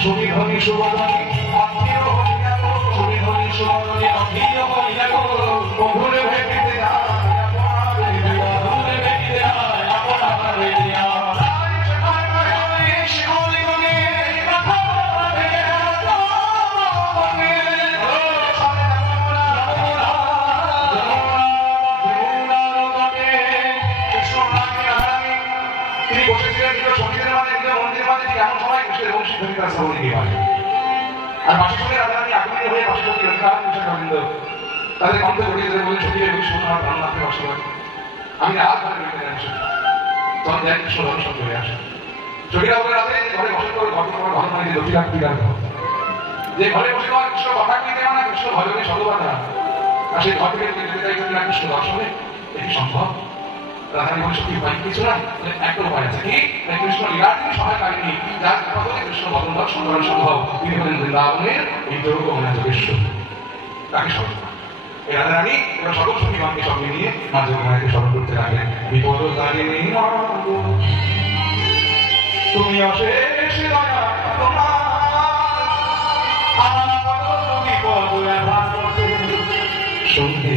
সুমি ধনী সুবদনী অধীর হইয়া গো, সুমি ধনী সুবদনী অধীর হইয়া গো, বন্ধুরে ভেটিতে যায় আপনারে দিয়া, বন্ধুরে ভেটিতে যায় আপনারে দিয়া। তাদের কণ্ঠে ঘটিয়ে বলে ছবি আমার প্রাণ লাগতে কষ্ট করে। আমি রাত ধরে বেরোতে যাচ্ছি, তখন দেখ কৃষ্ণ দর্শন চলে আসে। ছবিরা বলে রাতে ঘরে বসে করে ঘটনা মানে দক্ষিণা পিতার যে ঘরে বসে তোমার কৃষ্ণ কথা কিনতে মানে কৃষ্ণ ভজনে সর্ববাধা, আর সেই ঘর থেকে যেতে চাইছে না কৃষ্ণ দর্শনে, এটি সম্ভব? রাধারানী বলে সত্যি উপায় কিছু না, একটা উপায় আছে কি? কৃষ্ণ লীলার তিনি সহায় কারিনী, যার কথা বলে কৃষ্ণ বদন সুন্দর সম্ভব, তিনি হলেন বৃন্দাবনের এই যোগমনা যোগেশ্বর, তাকে স্মরণ করা। রাধারানী এবার সকল সখীগণকে সঙ্গে নিয়ে মা যোগমায়াকে স্মরণ করতে লাগলেন। বিপদ তারিণী মা গো, তুমি অশেষ দয়া তোমার, আমার বিপদ সঙ্গে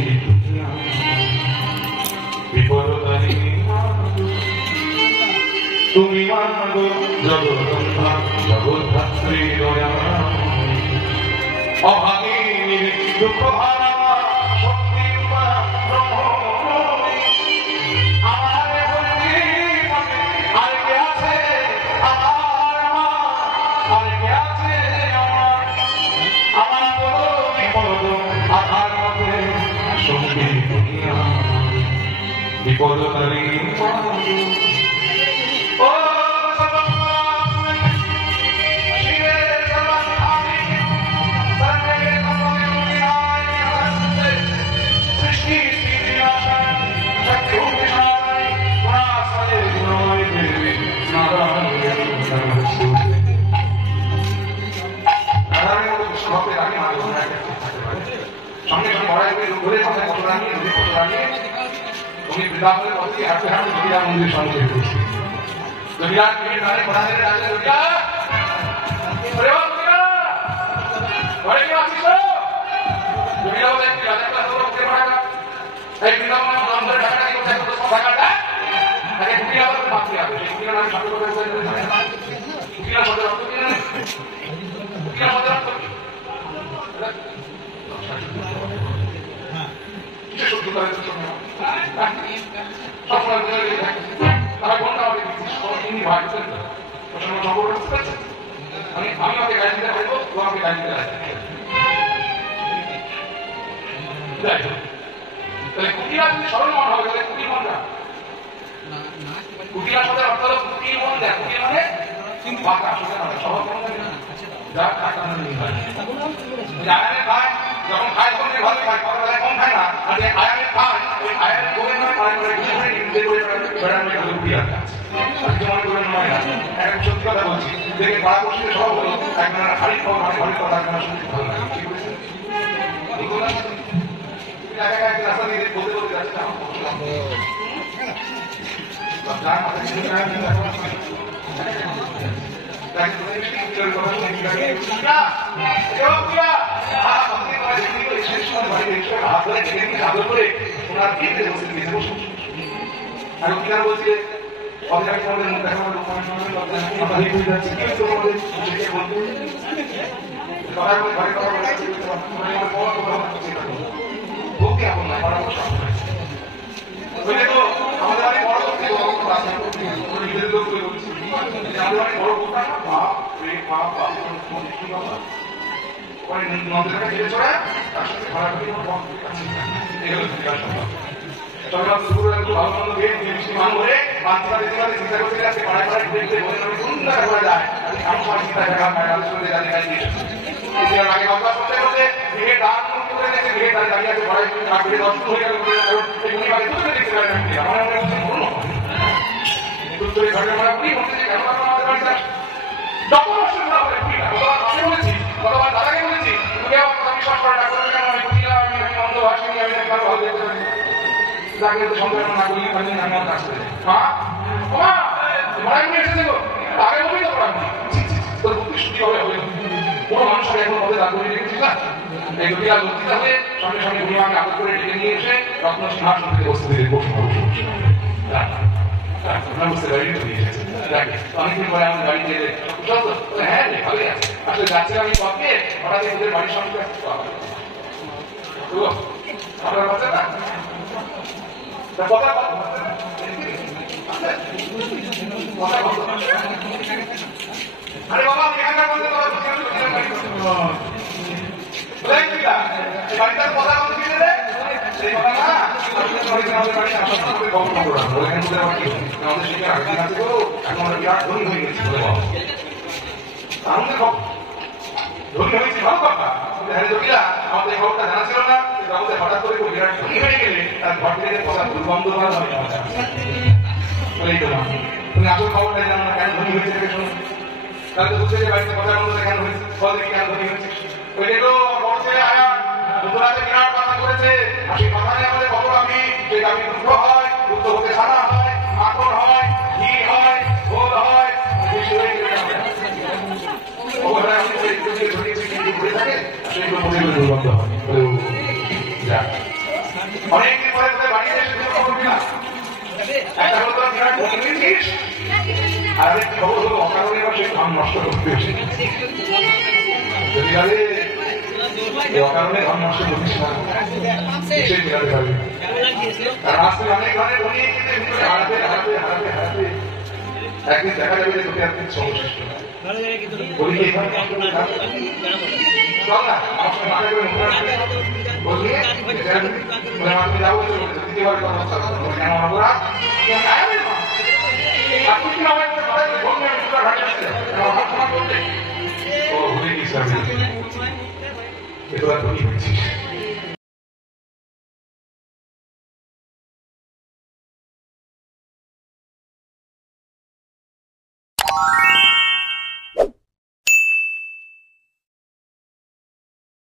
বিপদ তারিণী মা গো, তুমি মা গো জগৎ জগদ্ধাত্রী দয়া, অভাগিনী দুঃখ হারা শক্তি আর কে আছে আমার আমার বিপদ আধার মধ্যে সঙ্গে বিপদ তারিণী বৃন্দাবনের মধ্যে হাঁটতে হাঁটতে জগিরা মন্দির সঙ্গে এসেছি। জগিরা ঘরে কেউ আছিস? জগিরা বলে একটি এই বৃন্দাবনের মন্দিরে ঢাকা ঢাকাটা তাকে কুকিরা বলে মাতৃ হবে, সেই কুকিরা নামে শব্দ করে কুকিরা শব্দ রক্ত কিনে কুকিরা শব্দ রক্ত কিসে সহ্য করে আমি ওকে গাড়ি দিতে পারবো, ও আমাকে গাড়ি দিতে পারবে। তাহলে কুকিরা যদি সরল মন হবে তাহলে কুকির মনটা কুকিরা সাথে অর্থ হলো কুকির মন দেয়, কুকির মানে যার টাকা খায় যখন খায় তখন ভালো খায়, কথা কম খায় না, আর যে আয়ামের খায় ওই আয়ামের গোবের নয় মনে সত্যি কথা বলছি, দেখে পাড়া পড়শিতে সব হলো একজন হাড়ির খবর মানে ঘরের কথা একজন শুনতে ভালো লাগে, ঠিক বলেছে? রাস্তা দিয়ে বলতে বলতে যাচ্ছে বলছে আমাদের অনেক বড় বড় বোকা বাপ রে বাপ বাপ নদীটাকে ঘিরে চড়া তার সাথে ভাড়া করে এগুলো তবে ভালো মন্দ খেয়ে মিষ্টি মান করে বাচ্চা চিন্তা করতে আজকে পাড়ায় পাড়ায় ঘুরে ঘুরে সুন্দর করা যায় আমার সবাই চিন্তা টাকা পায় আলোচনা জানি গাড়ি আগে অভ্যাস করতে করতে ভেঙে দাঁড় মুক্ত করে দেখে ভেঙে তার দাঁড়িয়ে আছে ঘরে কাটবে দর্শন হয়ে গেল উনি বাড়ি তুলতে দেখতে পারেন আমার মনে হচ্ছে পূর্ণ উত্তরে ঘটনা মনে করি বলতে যে কেন আমাদের বাড়িতে বলেছি গতবার দাদাকে বলেছি তুমি আমার কথা বিশ্বাস করে না করবে কেন আমি বুঝলাম আমি অন্ধ ভাষিনি আমি কারো ভালো দেখতে পারি তাকে তো সন্দেহ না করলে পারি আমি আমার কাছে মা মা মারা নিয়ে এসে দেবো আগে বলেই তো তোর বুদ্ধি শুদ্ধি হবে মধ্যে দাঁড় করে রেখেছিস না, এই জটিলা লজ্জিত হয়ে সঙ্গে সঙ্গে উনি আমাকে আদর করে ডেকে নিয়ে এসে রত্ন সিংহাসন থেকে বসতে দিলেন। বসুন বুঝতে পারিনি তো নিয়ে এসেছে। অনেকদিন পরে আমাদের বাড়ি গেলে হ্যাঁ রে ভালোই আছে, আসলে যাচ্ছিলাম আমি পথে হঠাৎ ওদের বাড়ির সঙ্গে আপনার বাচ্চা না আরে বাবা এখানকার মধ্যে বাড়িটার কথা বলতে কি দেবে সেই কথা না আমাদের বাড়ি আমাদের শিক্ষা আগে আছে তো এখন আমরা বিরাট ধনী হয়ে গেছি আমাদের ধনী হয়েছি ভালো কথা, আমাদের খবরটা জানা ছিল না, আমাদের হঠাৎ করে বিরাট ধনী হয়ে গেলে তার ঘর থেকে কথা দুর্গন্ধ ভালো হয় বলেই তো না। তুমি আসল খবরটা জানো না কেন ধনী হয়েছে শুনুন, তাহলে বুঝছে যে বাড়িতে কথা বলতে কেন হয়েছে, বলতে কেন ধনী হয়েছে। ওই দেখো বড় ছেলে আয়া দুপুরাতে বিরাট কথা করেছে, আর সেই কথা নিয়ে আমাদের কত দাবি, সেই দাবি দুধ হয়, দুধ হতে ছানা হয়, মাখন হয়, ঘি হয়, গোল হয়, বেশি হয়ে গেলে অনেকদিন পরে বাড়িতে এসে করবি না একটা হলো তোর বিরাট ধনী হয়েছিস, আর আরেকটি খবর হলো অকারণে এবার সে ধন নষ্ট করতে এসে যদি আরে অকারণে ধন নষ্ট করিস না সে মিলাতে পারবি। আর আজকে অনেক ধরনের ধনী ভিতরে হারাতে হারাতে হারাতে হারাতে একদিন দেখা যাবে যে তোকে আর কিছু অবশিষ্ট বলি কি চল না আমার সঙ্গে মাঠে করে বললি তুমি যাবো দ্বিতীয়বার কথা কেন অপরাধ ও ভুলে গেছিলাম এবার ধনী হয়েছিস।